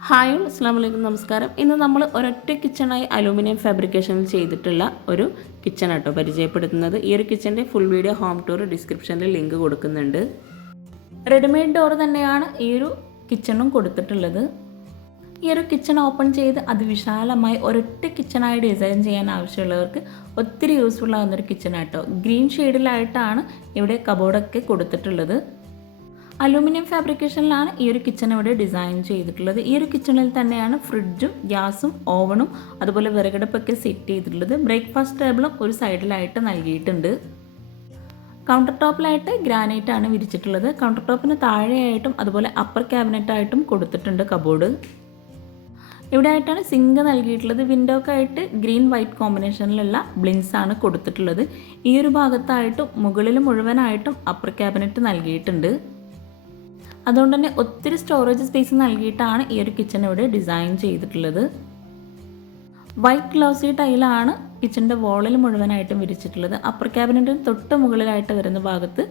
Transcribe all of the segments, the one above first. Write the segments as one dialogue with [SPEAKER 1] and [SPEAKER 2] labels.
[SPEAKER 1] Hi അസ്സാം വലൈക്കും നമസ്കാരം. ഇന്ന് നമ്മൾ ഒരൊറ്റ കിച്ചണായി അലൂമിനിയം ഫാബ്രിക്കേഷൻ ചെയ്തിട്ടുള്ള ഒരു കിച്ചൺ ആട്ടോ പരിചയപ്പെടുത്തുന്നത്. ഈ ഒരു കിച്ചന്റെ ഫുൾ വീഡിയോ ഹോം ടൂർ ഡിസ്ക്രിപ്ഷനിൽ ലിങ്ക് കൊടുക്കുന്നുണ്ട്. റെഡിമെയ്ഡ് ഡോർ തന്നെയാണ് ഈ ഒരു കിച്ചണും കൊടുത്തിട്ടുള്ളത്. ഈ ഒരു കിച്ചൺ ഓപ്പൺ ചെയ്ത് അതിവിശാലമായി ഒരൊറ്റ കിച്ചണായി ഡിസൈൻ ചെയ്യാൻ ആവശ്യമുള്ളവർക്ക് ഒത്തിരി യൂസ്ഫുൾ ആകുന്നൊരു കിച്ചൺ ആട്ടോ ഗ്രീൻ ഷെയ്ഡിലായിട്ടാണ് ഇവിടെ കബോർഡൊക്കെ കൊടുത്തിട്ടുള്ളത്. അലൂമിനിയം ഫാബ്രിക്കേഷനിലാണ് ഈ ഒരു കിച്ചൺ ഇവിടെ ഡിസൈൻ ചെയ്തിട്ടുള്ളത്. ഈ ഒരു കിച്ചണിൽ തന്നെയാണ് ഫ്രിഡ്ജും ഗ്യാസും ഓവണും അതുപോലെ വിറകടുപ്പൊക്കെ സെറ്റ് ചെയ്തിട്ടുള്ളത്. ബ്രേക്ക്ഫാസ്റ്റ് ടേബിളും ഒരു സൈഡിലായിട്ട് നൽകിയിട്ടുണ്ട്. കൗണ്ടർ ടോപ്പിലായിട്ട് ഗ്രാനൈറ്റ് ആണ് വിരിച്ചിട്ടുള്ളത്. കൗണ്ടർ ടോപ്പിന് താഴെയായിട്ടും അതുപോലെ അപ്പർ ക്യാബിനറ്റായിട്ടും കൊടുത്തിട്ടുണ്ട് കബോർഡ് ഇവിടെ ആയിട്ടാണ് സിങ്ക് നൽകിയിട്ടുള്ളത് വിൻഡോക്കായിട്ട് ഗ്രീൻ വൈറ്റ് കോമ്പിനേഷനിലുള്ള ബ്ലിൻസ് ആണ് കൊടുത്തിട്ടുള്ളത്. ഈ ഒരു ഭാഗത്തായിട്ടും മുകളിൽ മുഴുവനായിട്ടും അപ്പർ ക്യാബിനറ്റ് നൽകിയിട്ടുണ്ട്. അതുകൊണ്ട് തന്നെ ഒത്തിരി സ്റ്റോറേജ് സ്പേസ് നൽകിയിട്ടാണ് ഈ ഒരു കിച്ചൺ ഇവിടെ ഡിസൈൻ ചെയ്തിട്ടുള്ളത്. വൈറ്റ് ഗ്ലോസി ടൈലാണ് കിച്ചന്റെ വോളിൽ മുഴുവനായിട്ടും വിരിച്ചിട്ടുള്ളത്. അപ്പർ ക്യാബിനറ്റിന് തൊട്ട് മുകളിലായിട്ട് വരുന്ന ഭാഗത്ത്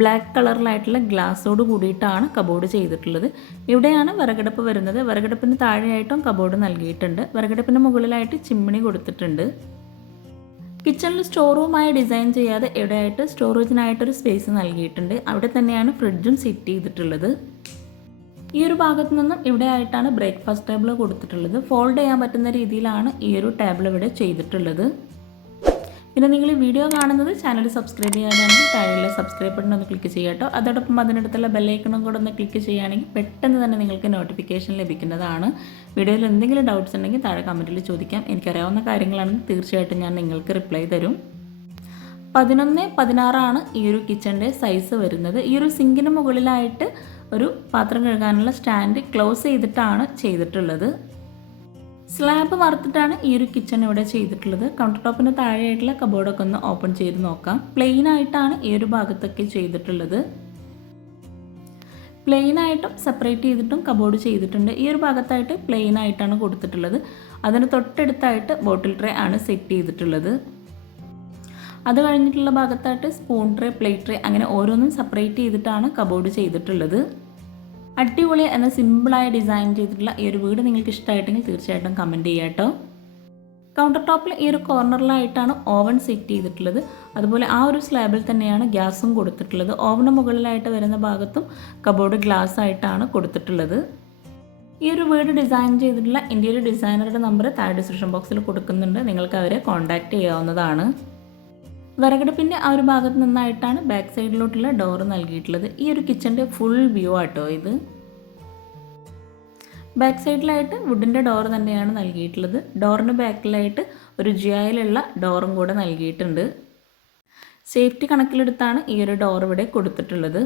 [SPEAKER 1] ബ്ലാക്ക് കളറിലായിട്ടുള്ള ഗ്ലാസ്സോട് കൂടിയിട്ടാണ് കബോർഡ് ചെയ്തിട്ടുള്ളത്. ഇവിടെയാണ് വിറകടുപ്പ് വരുന്നത്. വിറകടുപ്പിന് താഴെയായിട്ടും കബോർഡ് നൽകിയിട്ടുണ്ട്. വിറകടുപ്പിന് മുകളിലായിട്ട് ചിമ്മിണി കൊടുത്തിട്ടുണ്ട്. കിച്ചണിൽ സ്റ്റോർ റൂമായി ഡിസൈൻ ചെയ്യാതെ ഇവിടെയായിട്ട് സ്റ്റോറേജിനായിട്ടൊരു സ്പേസ് നൽകിയിട്ടുണ്ട്. അവിടെ തന്നെയാണ് ഫ്രിഡ്ജും സെറ്റ് ചെയ്തിട്ടുള്ളത്. ഈ ഒരു ഭാഗത്തു നിന്നും ഇവിടെ ആയിട്ടാണ് ബ്രേക്ക്ഫാസ്റ്റ് ടേബിൾ കൊടുത്തിട്ടുള്ളത്. ഫോൾഡ് ചെയ്യാൻ പറ്റുന്ന രീതിയിലാണ് ഈ ഒരു ടേബിൾ ഇവിടെ ചെയ്തിട്ടുള്ളത്. പിന്നെ നിങ്ങൾ ഈ വീഡിയോ കാണുന്നത് ചാനൽ സബ്സ്ക്രൈബ് ചെയ്യാനാണെങ്കിൽ താഴെയുള്ള സബ്സ്ക്രൈബ് ബട്ടൺ ഒന്ന് ക്ലിക്ക് ചെയ്യാട്ടോ അതോടൊപ്പം അതിനടുത്തുള്ള ബെല്ലൈക്കണും കൂടെ ഒന്ന് ക്ലിക്ക് ചെയ്യുകയാണെങ്കിൽ പെട്ടെന്ന് തന്നെ നിങ്ങൾക്ക് നോട്ടിഫിക്കേഷൻ ലഭിക്കുന്നതാണ്. വീഡിയോയിൽ എന്തെങ്കിലും ഡൗട്ട്സ് ഉണ്ടെങ്കിൽ താഴെ കമന്റിൽ ചോദിക്കാം. എനിക്കറിയാവുന്ന കാര്യങ്ങളാണെങ്കിൽ തീർച്ചയായിട്ടും ഞാൻ നിങ്ങൾക്ക് റിപ്ലൈ തരും. പതിനൊന്ന് പതിനാറാണ് ഈ ഒരു കിച്ചന്റെ സൈസ് വരുന്നത്. ഈ ഒരു സിങ്കിന് മുകളിലായിട്ട് ഒരു പാത്രം കഴുകാനുള്ള സ്റ്റാൻഡ് ക്ലോസ് ചെയ്തിട്ടാണ് ചെയ്തിട്ടുള്ളത്. സ്ലാബ് വറുത്തിട്ടാണ് ഈ ഒരു കിച്ചൺ ഇവിടെ ചെയ്തിട്ടുള്ളത്. കൗണ്ടർ ടോപ്പിന് താഴെയായിട്ടുള്ള കബോർഡൊക്കെ ഒന്ന് ഓപ്പൺ ചെയ്ത് നോക്കാം. പ്ലെയിൻ ആയിട്ടാണ് ഈ ഒരു ഭാഗത്തൊക്കെ ചെയ്തിട്ടുള്ളത്. പ്ലെയിൻ ആയിട്ടും സെപ്പറേറ്റ് ചെയ്തിട്ടും കബോർഡ് ചെയ്തിട്ടുണ്ട്. ഈ ഒരു ഭാഗത്തായിട്ട് പ്ലെയിൻ ആയിട്ടാണ് കൊടുത്തിട്ടുള്ളത്. അതിന് തൊട്ടടുത്തായിട്ട് ബോട്ടിൽ ട്രേ ആണ് സെറ്റ് ചെയ്തിട്ടുള്ളത്. അത് കഴിഞ്ഞിട്ടുള്ള ഭാഗത്തായിട്ട് സ്പൂൺ ട്രേ പ്ലേറ്റ് ട്രേ അങ്ങനെ ഓരോന്നും സെപ്പറേറ്റ് ചെയ്തിട്ടാണ് കബോർഡ് ചെയ്തിട്ടുള്ളത്. അടിപൊളി എന്ന സിമ്പിളായി ഡിസൈൻ ചെയ്തിട്ടുള്ള ഈ ഒരു വീട് നിങ്ങൾക്ക് ഇഷ്ടമായിട്ടെങ്കിൽ തീർച്ചയായിട്ടും കമന്റ് ചെയ്യാം കേട്ടോ. കൗണ്ടർ ടോപ്പിൽ ഈ ഒരു കോർണറിലായിട്ടാണ് ഓവൻ സെറ്റ് ചെയ്തിട്ടുള്ളത്. അതുപോലെ ആ ഒരു സ്ലാബിൽ തന്നെയാണ് ഗ്യാസും കൊടുത്തിട്ടുള്ളത്. ഓവന് മുകളിലായിട്ട് വരുന്ന ഭാഗത്തും കബോർഡ് ഗ്ലാസ് ആയിട്ടാണ് കൊടുത്തിട്ടുള്ളത്. ഈ ഒരു വീട് ഡിസൈൻ ചെയ്തിട്ടുള്ള ഇന്ത്യയിലെ ഡിസൈനറുടെ നമ്പർ താഴെ ഡിസ്ക്രിപ്ഷൻ ബോക്സിൽ കൊടുക്കുന്നുണ്ട്. നിങ്ങൾക്ക് അവരെ കോൺടാക്റ്റ് ചെയ്യാവുന്നതാണ്. വിറകടുപ്പിന്റെ ആ ഒരു ഭാഗത്ത് നിന്നായിട്ടാണ് ബാക്ക് സൈഡിലോട്ടുള്ള ഡോറ് നൽകിയിട്ടുള്ളത്. ഈ ഒരു കിച്ചന്റെ ഫുൾ വ്യൂ ആട്ടോ ഇത്. ബാക്ക് സൈഡിലായിട്ട് വുഡിന്റെ ഡോർ തന്നെയാണ് നൽകിയിട്ടുള്ളത്. ഡോറിന് ബാക്കിലായിട്ട് ഒരു ജിയായിലുള്ള ഡോറും കൂടെ നൽകിയിട്ടുണ്ട്. സേഫ്റ്റി കണക്കിലെടുത്താണ് ഈ ഒരു ഡോർ ഇവിടെ കൊടുത്തിട്ടുള്ളത്.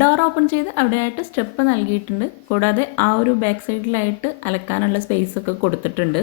[SPEAKER 1] ഡോർ ഓപ്പൺ ചെയ്ത് അവിടെയായിട്ട് സ്റ്റെപ്പ് നൽകിയിട്ടുണ്ട്. കൂടാതെ ആ ഒരു ബാക്ക് സൈഡിലായിട്ട് അലക്കാനുള്ള സ്പേസ് ഒക്കെ കൊടുത്തിട്ടുണ്ട്.